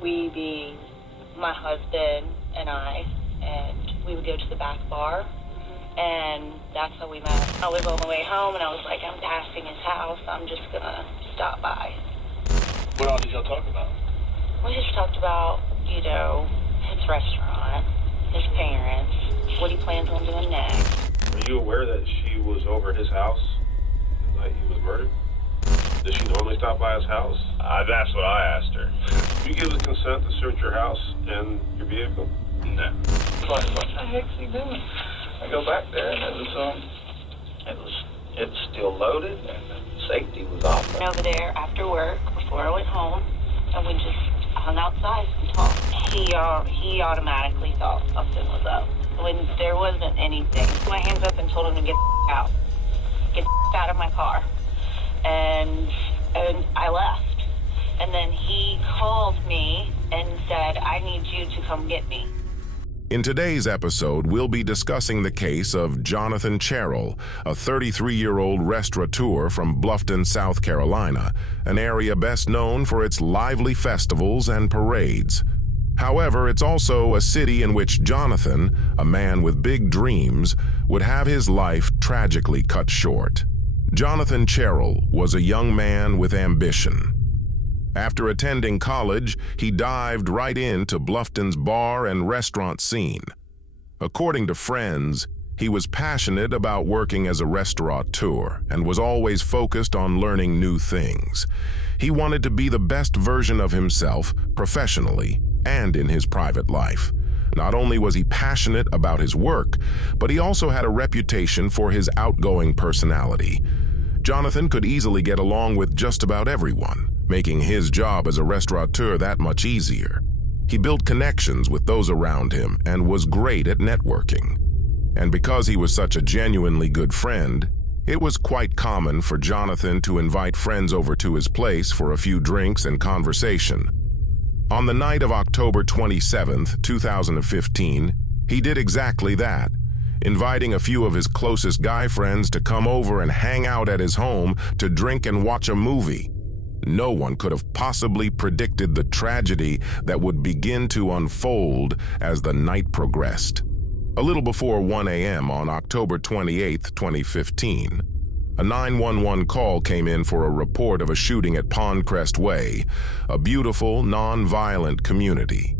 We being my husband and we would go to the back bar, and that's how we met. I was on the way home, and I was like, I'm passing his house. I'm just gonna stop by. What all did y'all talk about? We just talked about, his restaurant, his parents, what he plans on doing next. Were you aware that she was over at his house the night he was murdered? Does she normally stop by his house? That's what I asked her. You give the consent to search your house and your vehicle? No. What the heck's he doing? I go back there and it's still loaded and the safety was off. I went over there after work before I went home, and we just hung outside and talked. He automatically thought something was up when there wasn't anything. I put my hands up and told him to get out. Get out of my car. And I left. And then he called me and said, I need you to come get me. In today's episode, we'll be discussing the case of Jonathan Cherol, a 33-year-old restaurateur from Bluffton, South Carolina, an area best known for its lively festivals and parades. However, it's also a city in which Jonathan, a man with big dreams, would have his life tragically cut short. Jonathan Cherol was a young man with ambition. After attending college, he dived right into Bluffton's bar and restaurant scene. According to friends, he was passionate about working as a restaurateur and was always focused on learning new things. He wanted to be the best version of himself professionally and in his private life. Not only was he passionate about his work, but he also had a reputation for his outgoing personality. Jonathan could easily get along with just about everyone, making his job as a restaurateur that much easier. He built connections with those around him and was great at networking. And because he was such a genuinely good friend, it was quite common for Jonathan to invite friends over to his place for a few drinks and conversation. On the night of October 27, 2015, he did exactly that, inviting a few of his closest guy friends to come over and hang out at his home to drink and watch a movie. No one could have possibly predicted the tragedy that would begin to unfold as the night progressed. A little before 1 a.m. on October 28, 2015, a 911 call came in for a report of a shooting at Pondcrest Way, a beautiful, non-violent community.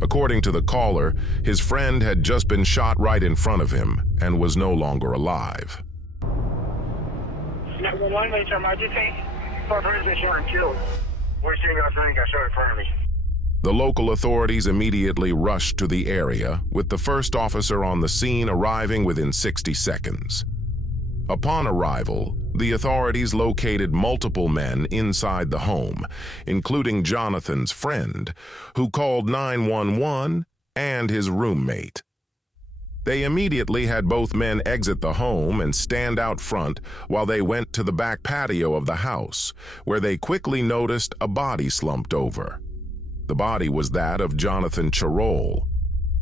According to the caller, his friend had just been shot right in front of him and was no longer alive. 911, major emergency. Is insurance killed. We're seeing our friend got shot in front of me. The local authorities immediately rushed to the area, with the first officer on the scene arriving within 60 seconds. Upon arrival, the authorities located multiple men inside the home, including Jonathan's friend, who called 911, and his roommate. They immediately had both men exit the home and stand out front while they went to the back patio of the house, where they quickly noticed a body slumped over. The body was that of Jonathan Cherol.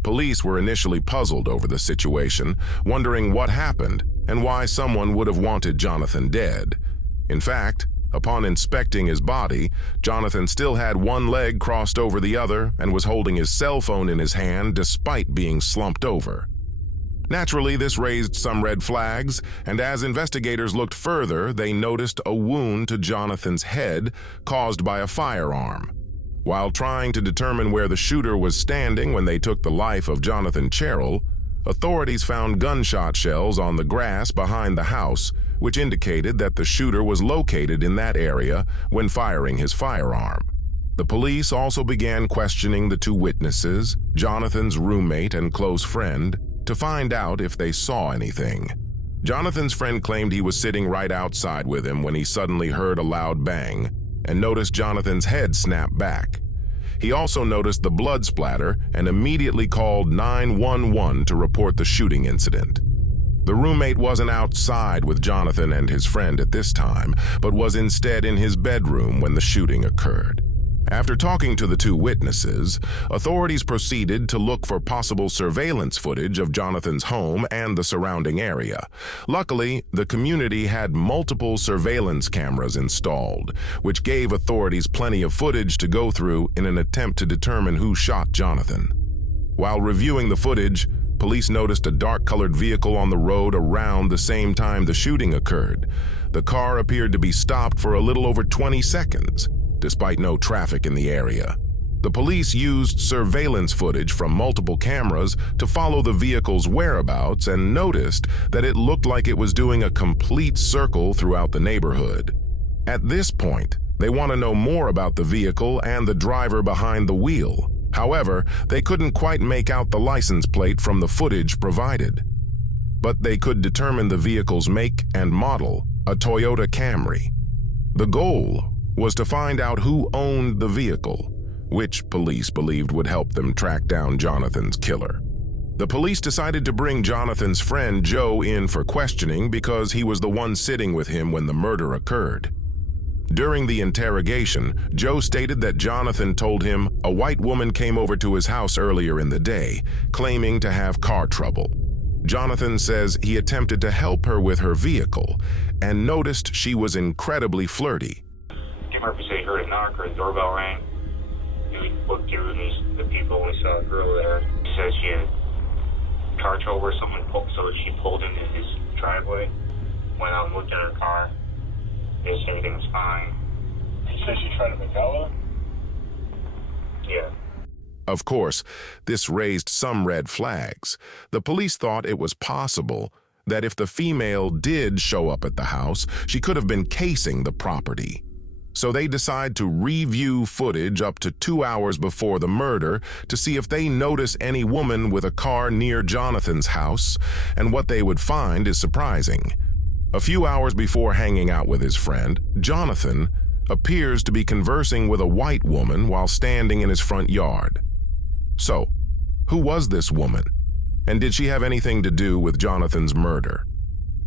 Police were initially puzzled over the situation, wondering what happened and why someone would have wanted Jonathan dead. In fact, upon inspecting his body, Jonathan still had one leg crossed over the other and was holding his cell phone in his hand despite being slumped over. Naturally, this raised some red flags, and as investigators looked further, they noticed a wound to Jonathan's head caused by a firearm. While trying to determine where the shooter was standing when they took the life of Jonathan Cherol, authorities found gunshot shells on the grass behind the house, which indicated that the shooter was located in that area when firing his firearm. The police also began questioning the two witnesses, Jonathan's roommate and close friend, to find out if they saw anything. Jonathan's friend claimed he was sitting right outside with him when he suddenly heard a loud bang and noticed Jonathan's head snap back. He also noticed the blood splatter and immediately called 911 to report the shooting incident. The roommate wasn't outside with Jonathan and his friend at this time, but was instead in his bedroom when the shooting occurred. After talking to the two witnesses, authorities proceeded to look for possible surveillance footage of Jonathan's home and the surrounding area. Luckily, the community had multiple surveillance cameras installed, which gave authorities plenty of footage to go through in an attempt to determine who shot Jonathan. While reviewing the footage, police noticed a dark-colored vehicle on the road around the same time the shooting occurred. The car appeared to be stopped for a little over 20 seconds. Despite no traffic in the area. The police used surveillance footage from multiple cameras to follow the vehicle's whereabouts and noticed that it looked like it was doing a complete circle throughout the neighborhood. At this point, they want to know more about the vehicle and the driver behind the wheel. However, they couldn't quite make out the license plate from the footage provided. But they could determine the vehicle's make and model, a Toyota Camry. The goal was to find out who owned the vehicle, which police believed would help them track down Jonathan's killer. The police decided to bring Jonathan's friend Joe in for questioning because he was the one sitting with him when the murder occurred. During the interrogation, Joe stated that Jonathan told him a white woman came over to his house earlier in the day, claiming to have car trouble. Jonathan says he attempted to help her with her vehicle and noticed she was incredibly flirty. Rupert said he heard a knock or the doorbell rang. He looked through and the people, we saw a girl there. He said she had car trouble or something, so she pulled into his driveway. Went out and looked at her car. They said everything was fine. He said she tried to make out with him? Yeah. Of course, this raised some red flags. The police thought it was possible that if the female did show up at the house, she could have been casing the property. So they decide to review footage up to 2 hours before the murder to see if they notice any woman with a car near Jonathan's house, and what they would find is surprising. A few hours before hanging out with his friend, Jonathan appears to be conversing with a white woman while standing in his front yard. So, who was this woman? And did she have anything to do with Jonathan's murder?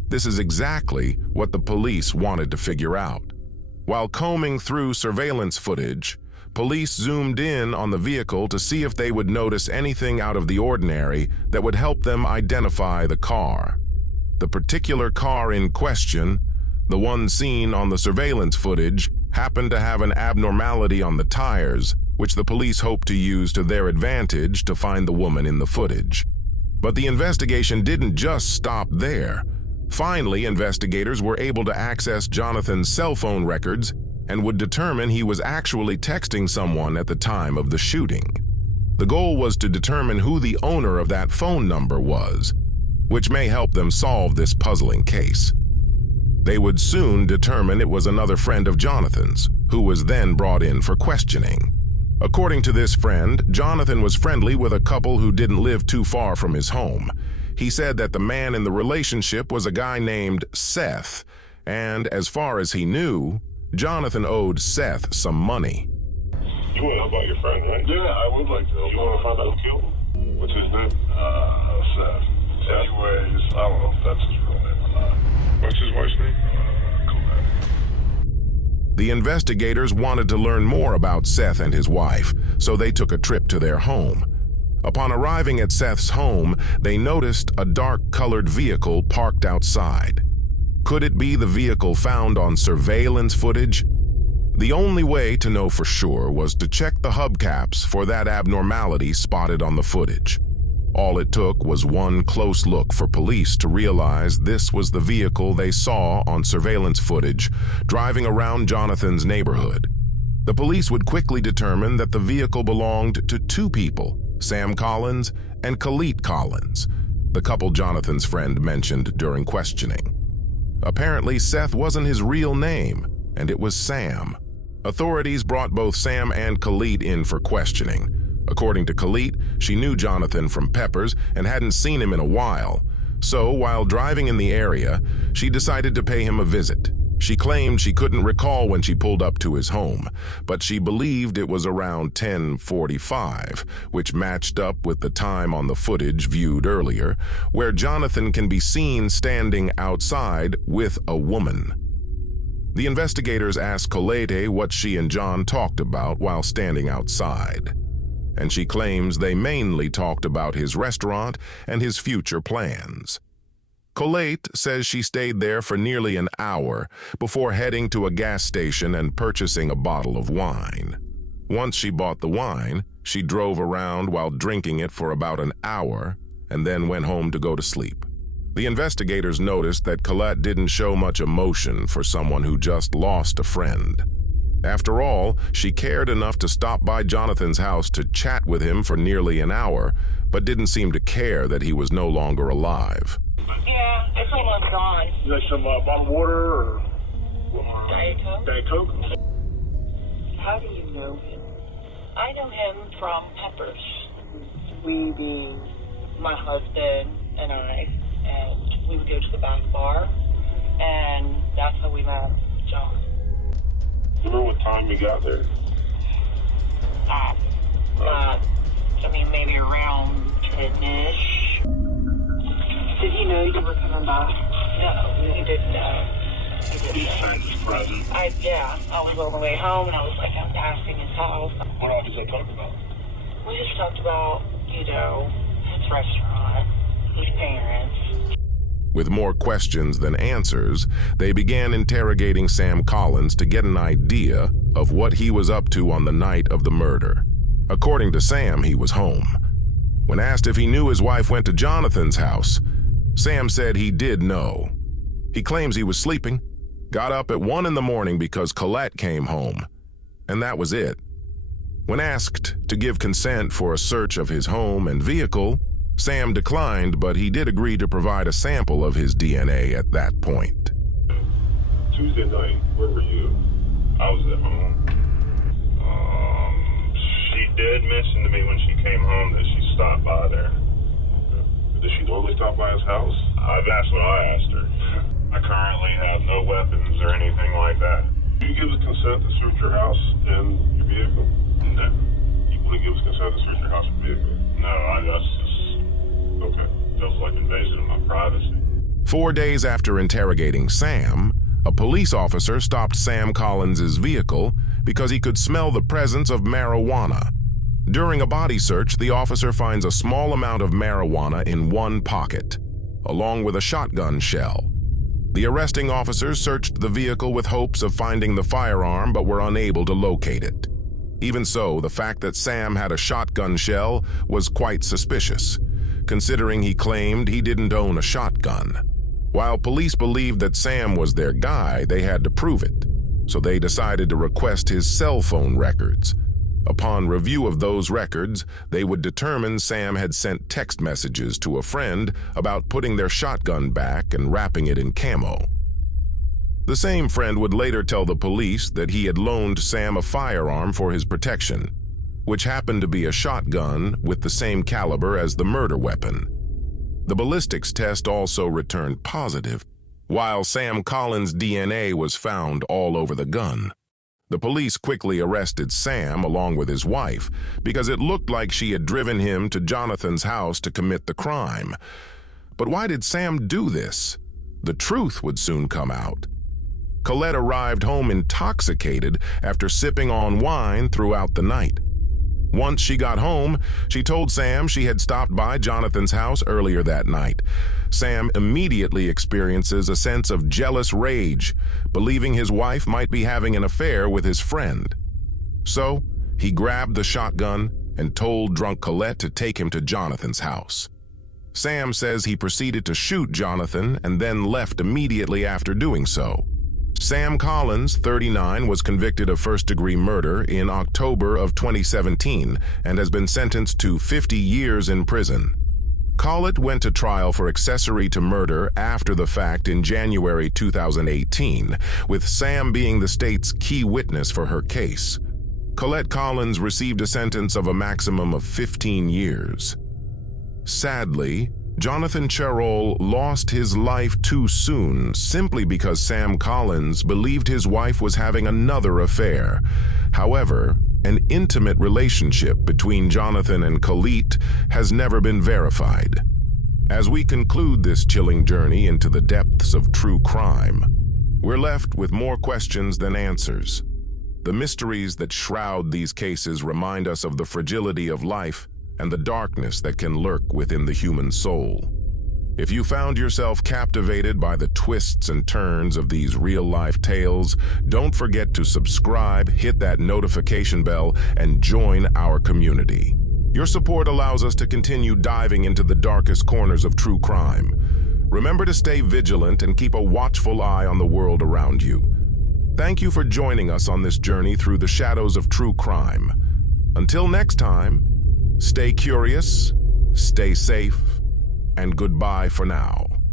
This is exactly what the police wanted to figure out. While combing through surveillance footage, police zoomed in on the vehicle to see if they would notice anything out of the ordinary that would help them identify the car. The particular car in question, the one seen on the surveillance footage, happened to have an abnormality on the tires, which the police hoped to use to their advantage to find the woman in the footage. But the investigation didn't just stop there. Finally, investigators were able to access Jonathan's cell phone records and would determine he was actually texting someone at the time of the shooting. The goal was to determine who the owner of that phone number was, which may help them solve this puzzling case. They would soon determine it was another friend of Jonathan's, who was then brought in for questioning. According to this friend, Jonathan was friendly with a couple who didn't live too far from his home. He said that the man in the relationship was a guy named Seth, and as far as he knew, Jonathan owed Seth some money. You want to know about your friend, right? Yeah, I would like to. You want to find out who killed him? What's his name? Seth. Anyways, I don't know if that's his real name or not. What's his wife's name? The investigators wanted to learn more about Seth and his wife, so they took a trip to their home. Upon arriving at Seth's home, they noticed a dark-colored vehicle parked outside. Could it be the vehicle found on surveillance footage? The only way to know for sure was to check the hubcaps for that abnormality spotted on the footage. All it took was one close look for police to realize this was the vehicle they saw on surveillance footage driving around Jonathan's neighborhood. The police would quickly determine that the vehicle belonged to two people, Sam Collins and Khalid Collins, the couple Jonathan's friend mentioned during questioning. Apparently, Seth wasn't his real name, and it was Sam. Authorities brought both Sam and Khalid in for questioning. According to Khalid, she knew Jonathan from Pepper's and hadn't seen him in a while. So, while driving in the area, she decided to pay him a visit. She claimed she couldn't recall when she pulled up to his home, but she believed it was around 10:45, which matched up with the time on the footage viewed earlier, where Jonathan can be seen standing outside with a woman. The investigators asked Colette what she and John talked about while standing outside, and she claims they mainly talked about his restaurant and his future plans. Colette says she stayed there for nearly an hour before heading to a gas station and purchasing a bottle of wine. Once she bought the wine, she drove around while drinking it for about an hour and then went home to go to sleep. The investigators noticed that Colette didn't show much emotion for someone who just lost a friend. After all, she cared enough to stop by Jonathan's house to chat with him for nearly an hour, but didn't seem to care that he was no longer alive. Yeah, everyone's gone. You like some bottled water or Diet Coke? Diet Coke? How do you know him? I know him from Peppers. We being my husband and I, and we would go to the back bar, and that's how we met John. You remember what time you got there? Maybe around 10-ish. Did he know you were coming by? No, he didn't know. He signed his present. I was on the way home, and I was like, I'm passing his house. What all did they talk about? We just talked about, his restaurant, his parents. With more questions than answers, they began interrogating Sam Collins to get an idea of what he was up to on the night of the murder. According to Sam, he was home. When asked if he knew his wife went to Jonathan's house, Sam said he did know. He claims he was sleeping, got up at 1 a.m. because Colette came home, and that was it. When asked to give consent for a search of his home and vehicle, Sam declined, but he did agree to provide a sample of his DNA at that point. Tuesday night, where were you? I was at home. She did mention to me when she came home that she stopped by there. Does she normally stop by his house? That's what I asked her. I currently have no weapons or anything like that. Do you give us consent to search your house and your vehicle? No. You wouldn't give us consent to search your house and vehicle? No, that's just... Okay. Feels like invasion of my privacy. 4 days after interrogating Sam, a police officer stopped Sam Collins' vehicle because he could smell the presence of marijuana. During a body search, the officer finds a small amount of marijuana in one pocket, along with a shotgun shell. The arresting officers searched the vehicle with hopes of finding the firearm, but were unable to locate it. Even so, the fact that Sam had a shotgun shell was quite suspicious, considering he claimed he didn't own a shotgun. While police believed that Sam was their guy, they had to prove it, so they decided to request his cell phone records. Upon review of those records, they would determine Sam had sent text messages to a friend about putting their shotgun back and wrapping it in camo. The same friend would later tell the police that he had loaned Sam a firearm for his protection, which happened to be a shotgun with the same caliber as the murder weapon. The ballistics test also returned positive, while Sam Collins' DNA was found all over the gun. The police quickly arrested Sam along with his wife because it looked like she had driven him to Jonathan's house to commit the crime. But why did Sam do this? The truth would soon come out. Colette arrived home intoxicated after sipping on wine throughout the night. Once she got home, she told Sam she had stopped by Jonathan's house earlier that night. Sam immediately experiences a sense of jealous rage, believing his wife might be having an affair with his friend. So, he grabbed the shotgun and told drunk Colette to take him to Jonathan's house. Sam says he proceeded to shoot Jonathan and then left immediately after doing so. Sam Collins, 39, was convicted of first-degree murder in October of 2017 and has been sentenced to 50 years in prison. Colette went to trial for accessory to murder after the fact in January 2018, with Sam being the state's key witness for her case. Colette Collins received a sentence of a maximum of 15 years. Sadly, Jonathan Cherol lost his life too soon simply because Sam Collins believed his wife was having another affair. However, an intimate relationship between Jonathan and Colette has never been verified. As we conclude this chilling journey into the depths of true crime, We're left with more questions than answers. The mysteries that shroud these cases remind us of the fragility of life and the darkness that can lurk within the human soul. If you found yourself captivated by the twists and turns of these real-life tales, don't forget to subscribe, hit that notification bell, and join our community. Your support allows us to continue diving into the darkest corners of true crime. Remember to stay vigilant and keep a watchful eye on the world around you. Thank you for joining us on this journey through the shadows of true crime. Until next time, stay curious, stay safe, and goodbye for now.